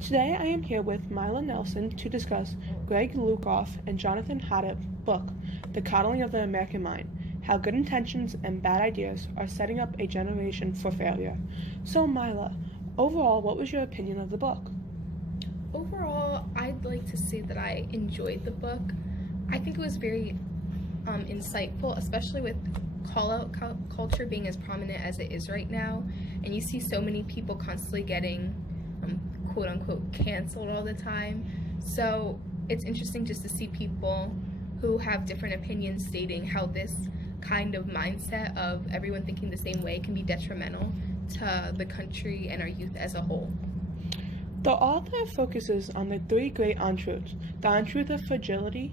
Today I am here with Mila Nelson to discuss Greg Lukoff and Jonathan Haidt's book, The Coddling of the American Mind, How Good Intentions and Bad Ideas Are Setting Up a Generation for Failure. So Mila, overall, what was your opinion of the book? Overall, I'd like to say that I enjoyed the book. I think it was very insightful, especially with call-out culture being as prominent as it is right now, and you see so many people constantly getting quote-unquote canceled all the time. So it's interesting just to see people who have different opinions stating how this kind of mindset of everyone thinking the same way can be detrimental to the country and our youth as a whole. The author focuses on the three great untruths: the untruth of fragility,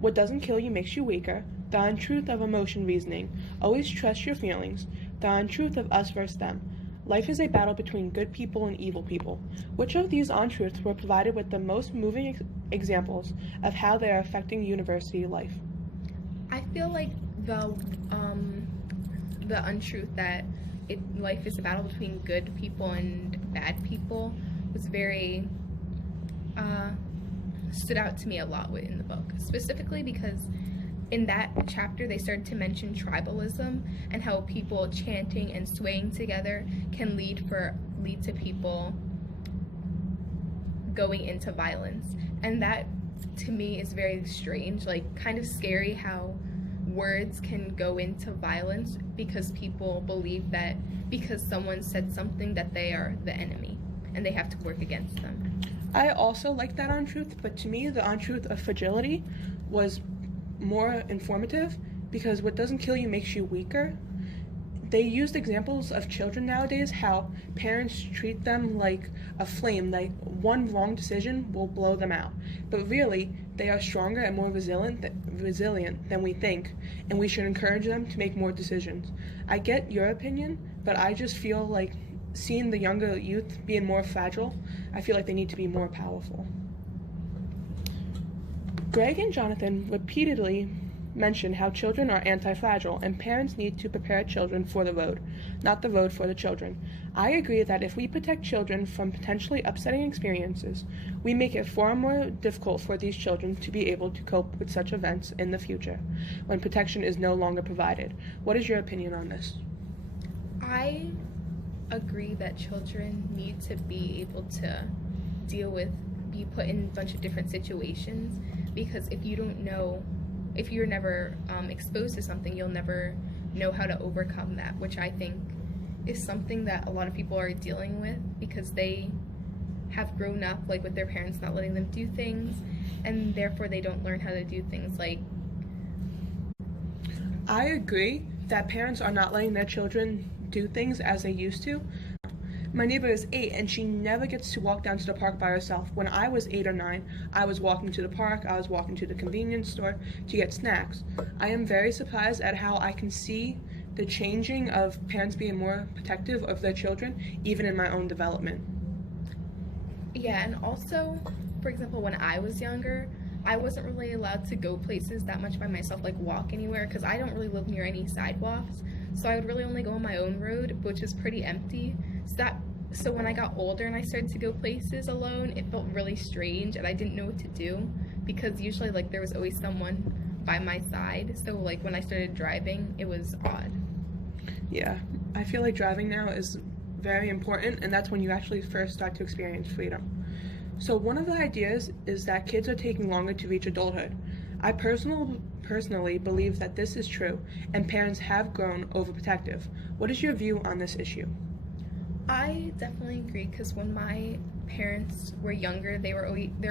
what doesn't kill you makes you weaker; the untruth of emotion reasoning, always trust your feelings; the untruth of us versus them. Life is a battle between good people and evil people. Which of these untruths were provided with the most moving examples of how they are affecting university life? I feel like the untruth that life is a battle between good people and bad people was very stood out to me a lot in the book, specifically because in that chapter they started to mention tribalism and how people chanting and swaying together can lead to people going into violence. And that to me is very strange, like kind of scary how words can go into violence because people believe that because someone said something that they are the enemy and they have to work against them. I also like that untruth, but to me the untruth of fragility was more informative because what doesn't kill you makes you weaker. They used examples of children nowadays, how parents treat them like a flame, like one wrong decision will blow them out. But really, they are stronger and more resilient than we think, and we should encourage them to make more decisions. I get your opinion, but I just feel like seeing the younger youth being more fragile, I feel like they need to be more powerful. Greg and Jonathan repeatedly mention how children are anti-fragile and parents need to prepare children for the road, not the road for the children. I agree that if we protect children from potentially upsetting experiences, we make it far more difficult for these children to be able to cope with such events in the future, when protection is no longer provided. What is your opinion on this? I agree that children need to be able to be put in a bunch of different situations, because if you're never exposed to something, you'll never know how to overcome that, which I think is something that a lot of people are dealing with because they have grown up like with their parents not letting them do things, and therefore they don't learn how to do things like. I agree that parents are not letting their children do things as they used to. My neighbor is 8 and she never gets to walk down to the park by herself. When I was 8 or 9, I was walking to the park, I was walking to the convenience store to get snacks. I am very surprised at how I can see the changing of parents being more protective of their children, even in my own development. Yeah, and also, for example, when I was younger, I wasn't really allowed to go places that much by myself, like walk anywhere, because I don't really live near any sidewalks. So I would really only go on my own road, which is pretty empty. So when I got older and I started to go places alone, it felt really strange and I didn't know what to do, because usually like there was always someone by my side. So like when I started driving, it was odd. Yeah, I feel like driving now is very important, and that's when you actually first start to experience freedom. So one of the ideas is that kids are taking longer to reach adulthood. I personally believe that this is true, and parents have grown overprotective. What is your view on this issue? I definitely agree, because when my parents were younger, they're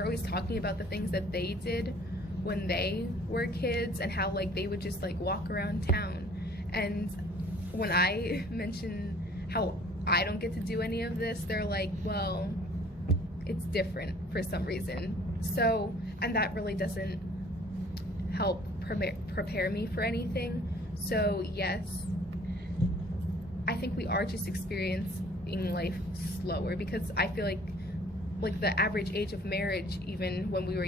always talking about the things that they did when they were kids and how like they would just like walk around town. And when I mention how I don't get to do any of this, they're like, well, it's different for some reason. So, and that really doesn't help prepare me for anything. So yes, I think we are just experiencing life slower, because I feel like the average age of marriage, even when we were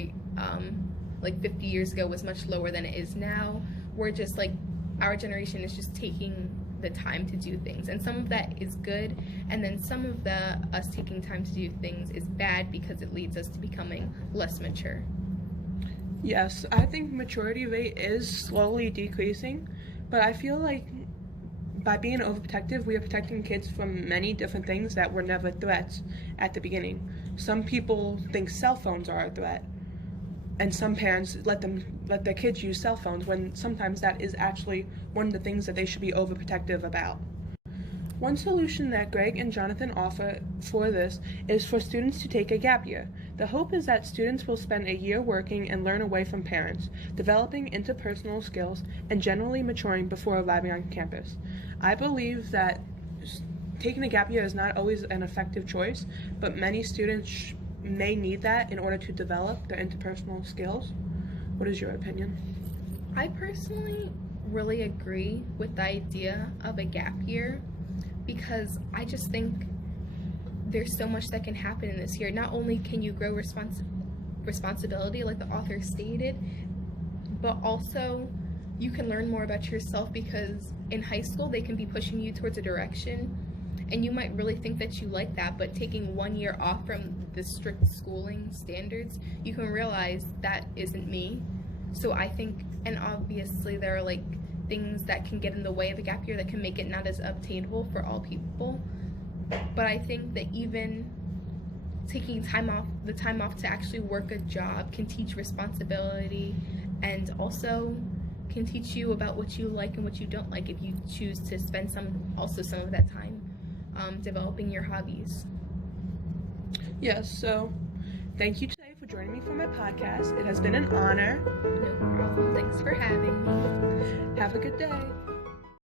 like 50 years ago, was much lower than it is now. We're just like, our generation is just taking the time to do things, and some of that is good, and then some of the us taking time to do things is bad because it leads us to becoming less mature. Yes, I think maturity rate is slowly decreasing, but I feel like by being overprotective, we are protecting kids from many different things that were never threats at the beginning. Some people think cell phones are a threat, and some parents let their kids use cell phones when sometimes that is actually one of the things that they should be overprotective about. One solution that Greg and Jonathan offer for this is for students to take a gap year. The hope is that students will spend a year working and learn away from parents, developing interpersonal skills, and generally maturing before arriving on campus. I believe that taking a gap year is not always an effective choice, but many students may need that in order to develop their interpersonal skills. What is your opinion? I personally really agree with the idea of a gap year, because I just think there's so much that can happen in this year. Not only can you grow responsibility, like the author stated, but also you can learn more about yourself, because in high school they can be pushing you towards a direction and you might really think that you like that, but taking 1 year off from the strict schooling standards, you can realize that isn't me. So I think, and obviously there are like things that can get in the way of a gap year that can make it not as obtainable for all people, but I think that even taking the time off to actually work a job can teach responsibility, and also can teach you about what you like and what you don't like if you choose to spend some of that time developing your hobbies. Yes, so thank you today for joining me for my podcast. It has been an honor. No problem. Thanks for having me. Have a good day.